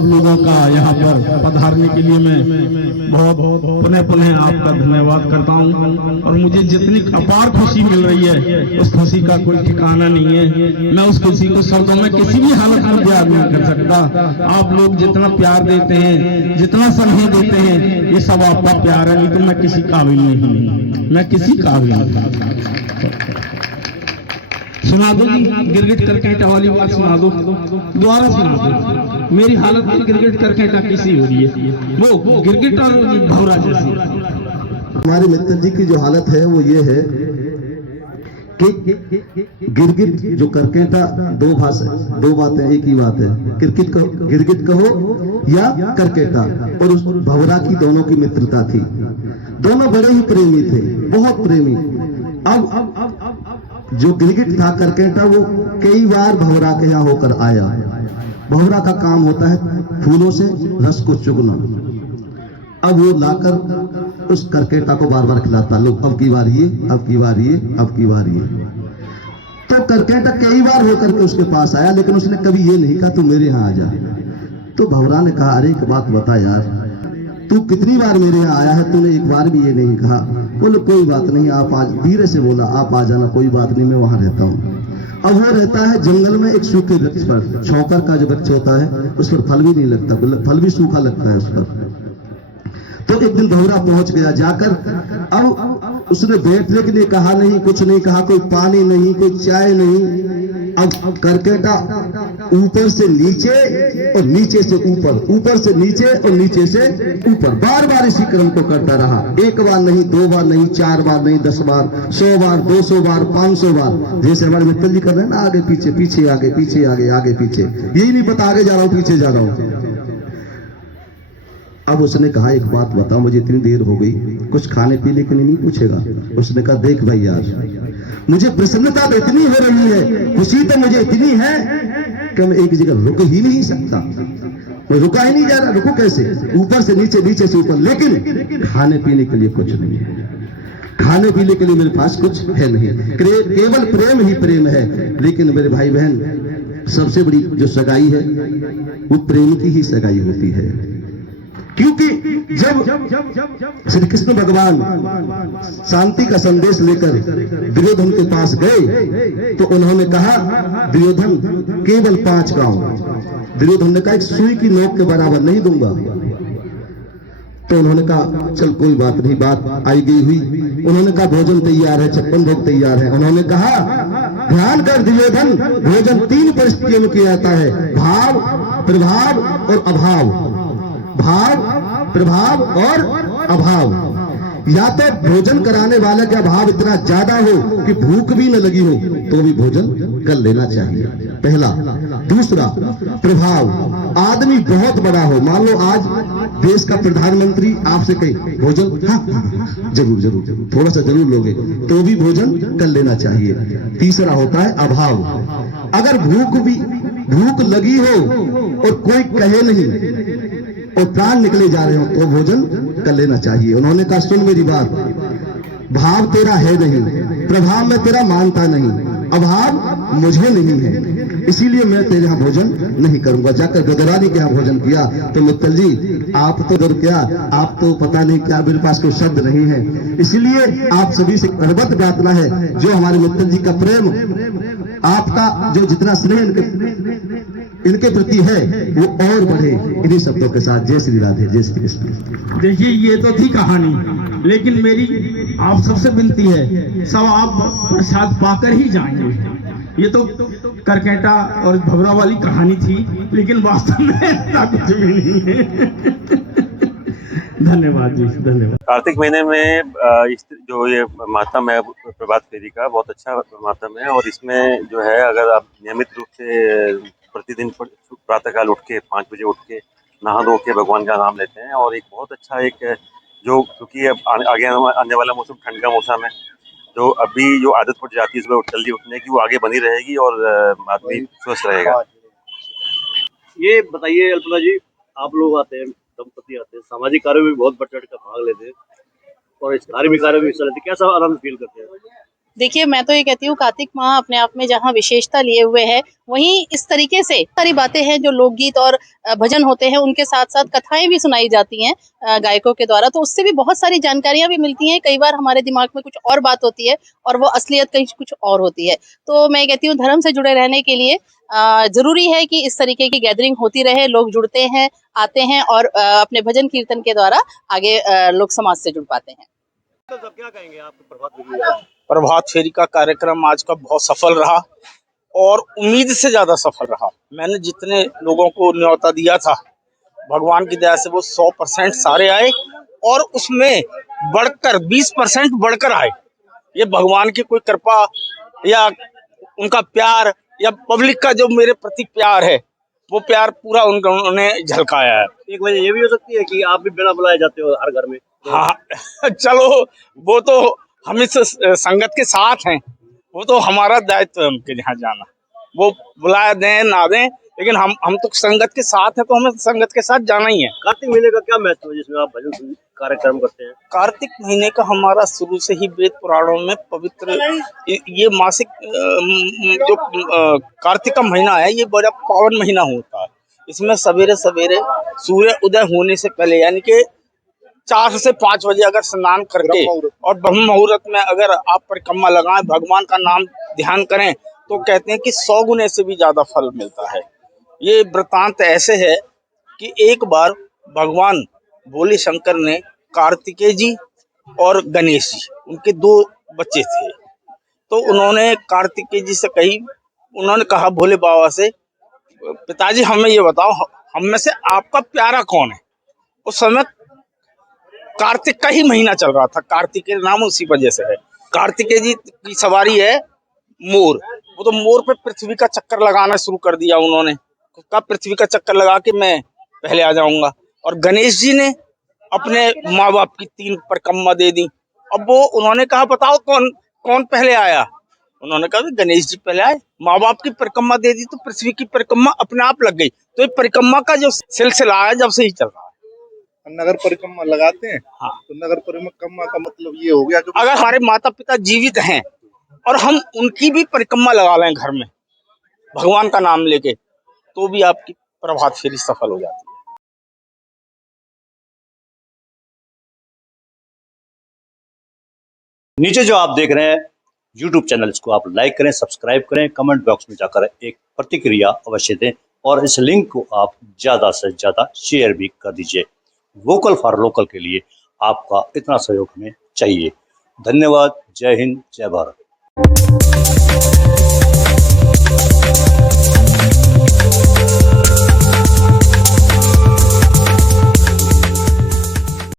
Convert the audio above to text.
सब लोगों का यहाँ पर पधारने के लिए मैं बहुत पुनः पुनः आपका धन्यवाद करता हूँ। और मुझे जितनी अपार खुशी मिल रही है उस खुशी का कोई ठिकाना नहीं है। मैं उस खुशी को शब्दों में किसी भी हालत में बयान नहीं कर सकता। आप लोग जितना प्यार देते हैं, जितना स्नेह देते हैं, ये सब आपका प्यार है, नहीं तो मैं किसी काबिल नहीं, मैं किसी काबिल नहीं। सुना दो जी, गिरगिट करकेटा वाली बात सुना दो, दोबारा सुना दो। मेरी हालत में गिरगिट करकेटा किसी हो रही है, वो गिरगिट और भौरा जैसी। हमारे मित्र जी की जो हालत है वो ये है कि गिरगिट जो करकेटा, दो बातें एक ही बात है। क्रिकेट कहो, गिरगिट कहो या करकेटा, और उस भौरा की दोनों की मित्रता थी। दोनों बड़े ही प्रेमी थे, बहुत प्रेमी। अब जो गिरगिट था, करकेटा, वो कई बार भौरा के यहाँ होकर आया। भौरा का काम होता है फूलों से रस को चुगना। अब वो लाकर उस करकेटा को बार बार खिलाता, लोग अब की बार ये, अब की बार ये, अब की बार ये। तो करकेटा कई बार होकर के उसके पास आया, लेकिन उसने कभी ये नहीं कहा तू मेरे यहाँ आ जा। तो भौरा ने कहा, अरे एक बात बता यार, तू कितनी बार मेरे यहाँ आया है, तूने एक बार भी ये नहीं कहा। बोले कोई बात नहीं, आप आज, धीरे से बोला, आप आ जाना, कोई बात नहीं, मैं वहां रहता हूँ। अब वो रहता है जंगल में एक सूखे वृक्ष पर, छौकर का जो वृक्ष होता है उस पर फल भी नहीं लगता, फल भी सूखा लगता है उस पर। तो एक दिन भौरा पहुंच गया जाकर। अब उसने बैठने के लिए कहा नहीं, कुछ नहीं कहा, कोई पानी नहीं, कोई चाय नहीं। अब करकेटा ऊपर से नीचे और नीचे से ऊपर, ऊपर से नीचे और नीचे से ऊपर, बार बार इसी क्रम को करता रहा। एक बार नहीं, दो बार नहीं, 4 बार नहीं, 10 बार, 100 बार, 200 बार, 500 बार, जैसे हमारे मित्र जी कर रहे हैं ना, आगे पीछे, पीछे आगे, पीछे आगे, आगे पीछे। यही नहीं पता आगे जा रहा हूं पीछे जा रहा हूं। अब उसने कहा, एक बात बता, मुझे इतनी देर हो गई, कुछ खाने पीने के लिए नहीं पूछेगा? उसने कहा, देख भाई यार, मुझे प्रसन्नता तो इतनी हो रही है, खुशी तो मुझे इतनी है कि मैं एक जगह रुक ही नहीं सकता। मैं रुका ही नहीं जा रहा, रुको कैसे? ऊपर से नीचे, नीचे से ऊपर, लेकिन खाने पीने के लिए कुछ नहीं है। खाने पीने के लिए मेरे पास कुछ है नहीं, केवल प्रेम ही प्रेम है। लेकिन मेरे भाई बहन, सबसे बड़ी जो सगाई है वो प्रेम की ही सगाई होती है। क्योंकि जब श्री कृष्ण भगवान शांति का संदेश लेकर दुर्योधन के पास गए तो उन्होंने कहा, दुर्योधन केवल 5 गांव। दुर्योधन ने कहा, एक सुई की नोक के बराबर नहीं दूंगा। तो उन्होंने कहा, चल कोई बात नहीं, बात आई गई हुई। उन्होंने कहा, भोजन तैयार है, 56 भोग तैयार है। उन्होंने कहा, ध्यान कर दुर्योधन, भोजन 3 परिस्थितियों में किया जाता है, भाव, प्रभाव और अभाव। भाव, प्रभाव और अभाव। या तो भोजन कराने वाले का भाव इतना ज्यादा हो कि भूख भी न लगी हो तो भी भोजन कर लेना चाहिए, पहला। दूसरा, प्रभाव, आदमी बहुत बड़ा हो, मान लो आज देश का प्रधानमंत्री आपसे कहे भोजन, हाँ जरूर जरूर, थोड़ा सा जरूर लोगे, तो भी भोजन कर लेना चाहिए। तीसरा होता है अभाव, अगर भूख लगी हो और कोई कहे नहीं और प्राण निकले जा रहे हो तो भोजन कर लेना चाहिए। उन्होंने कहा, सुन मेरी बात, भाव तेरा है नहीं, प्रभाव में तेरा मानता नहीं, अभाव मुझे नहीं है, इसीलिए मैं तेरे यहाँ भोजन नहीं करूंगा। जाकर गदरानी के यहाँ भोजन किया तो मित्तल जी, आप तो डर क्या, आप तो पता नहीं क्या, मेरे पास कोई शब्द नहीं है। इसलिए आप सभी से करबद्ध प्रार्थना है, जो हमारे मित्तल जी का प्रेम, आपका जो जितना स्नेह इनके प्रति है वो और बढ़े। इन्हीं शब्दों के साथ जय श्री राधे, जय श्री कृष्ण। देखिए, ये तो थी कहानी, लेकिन मेरी आप सबसे विनती है, सब आप प्रसाद पाकर ही जाएंगे। ये तो करकेटा और भवरा वाली कहानी थी, लेकिन वास्तव में ऐसा कुछ भी नहीं है। धन्यवाद जी, धन्यवाद। कार्तिक महीने में जो ये मातम है प्रभात फेरी का, बहुत अच्छा मातम है। और इसमें जो है, अगर आप नियमित रूप से प्रतिदिन प्रातःकाल उठ के 5 बजे उठ के नहा धो के भगवान का नाम लेते हैं, और एक बहुत अच्छा एक जो, क्योंकि अब आगे आने वाला मौसम ठंड का मौसम है, तो अभी जो आदत पड़ जाती है सुबह जल्दी उठने की, वो आगे बनी रहेगी और आदमी स्वस्थ रहेगा। ये बताइए अल्पना जी, आप लोग आते हैं, दंपति आते हैं, सामाजिक कार्यों में बहुत बढ़ चढ़ कर भाग लेते हैं और इस धार्मिक कार्यों में हिस्सा लेते हैं, कैसा आनंद फील करते हैं? देखिए, मैं तो ये कहती हूँ कार्तिक माह अपने आप में जहाँ विशेषता लिए हुए है, वहीं इस तरीके से सारी बातें हैं जो लोकगीत और भजन होते हैं, उनके साथ-साथ कथाएँ भी सुनाई जाती हैं गायकों के द्वारा, तो उससे भी बहुत सारी जानकारियाँ भी मिलती हैं। कई बार हमारे दिमाग में कुछ और बात होती है और वो असलियत कहीं कुछ और होती है। तो मैं कहती हूँ धर्म से जुड़े रहने के लिए ज़रूरी है कि इस तरीके की गैदरिंग होती रहे, लोग जुड़ते हैं, आते हैं और अपने भजन कीर्तन के द्वारा आगे लोग समाज से जुड़ पाते हैं। तो सब क्या कहेंगे आप प्रभात फेरी आज? प्रभात फेरी का कार्यक्रम आज का बहुत सफल रहा और उम्मीद से ज्यादा सफल रहा। मैंने जितने लोगों को न्योता दिया था, भगवान की दया से वो 100% सारे आए और उसमें बढ़कर 20% बढ़कर आए। ये भगवान की कोई कृपा या उनका प्यार या पब्लिक का जो मेरे प्रति प्यार है, वो प्यार पूरा उन्होंने झलकाया है। एक वजह ये भी हो सकती है कि आप भी बिना बुलाए जाते हो हर घर में। हाँ चलो, वो तो हम इस संगत के साथ हैं, वो तो हमारा दायित्व है उनके यहाँ जाना। वो बुलाए दें ना दें, लेकिन हम तो संगत के साथ हैं, तो हमें संगत के साथ जाना ही है। कार्तिक महीने का क्या महत्व है जिसमें आप भजन कार्यक्रम करते हैं? कार्तिक महीने का हमारा शुरू से ही वेद पुराणों में पवित्र ये मासिक जो कार्तिक का महीना है, ये बड़ा पावन महीना होता है। इसमें सवेरे सवेरे सूर्य उदय होने से पहले, यानी कि 4 से 5 बजे अगर स्नान करके और ब्रह्म मुहूर्त में अगर आप परिक्रमा लगाएं, भगवान का नाम ध्यान करें, तो कहते हैं कि 100 गुने से भी ज्यादा फल मिलता है। ये वृतांत ऐसे है कि एक बार भगवान भोले शंकर ने कार्तिकेय जी और गणेश जी, उनके 2 बच्चे थे, तो उन्होंने कार्तिकेय जी से उन्होंने कहा भोले बाबा से, पिताजी हमें ये बताओ, हम में से आपका प्यारा कौन है? उस समय कार्तिक का ही महीना चल रहा था, कार्तिकेय नाम उसी वजह से है। कार्तिकेय जी की सवारी है मोर, वो तो मोर पे पृथ्वी का चक्कर लगाना शुरू कर दिया उन्होंने, कब पृथ्वी का चक्कर लगा के मैं पहले आ जाऊंगा। और गणेश जी ने अपने माँ बाप की 3 परिक्रमा दे दी। अब वो उन्होंने कहा बताओ कौन पहले आया? उन्होंने कहा गणेश जी पहले आए। माँ बाप की परिक्रमा दे दी तो पृथ्वी की परिक्रमा अपने आप लग गई। तो ये परिक्रमा का जो सिलसिला है जब से ही चल रहा है। नगर परिक्रमा लगाते हैं। हाँ, तो नगर परिक्रमा का मतलब ये हो गया कि अगर हमारे माता पिता जीवित हैं और हम उनकी भी परिक्रमा लगा लें घर में भगवान का नाम लेके, तो भी आपकी प्रभात फेरी सफल हो जाती है। नीचे जो आप देख रहे हैं YouTube चैनल, इसको आप लाइक करें, सब्सक्राइब करें, कमेंट बॉक्स में जाकर एक प्रतिक्रिया अवश्य दें और इस लिंक को आप ज़्यादा से ज़्यादा शेयर भी कर दीजिए। वोकल फॉर लोकल के लिए आपका इतना सहयोग हमें चाहिए। धन्यवाद। जय हिंद, जय भारत।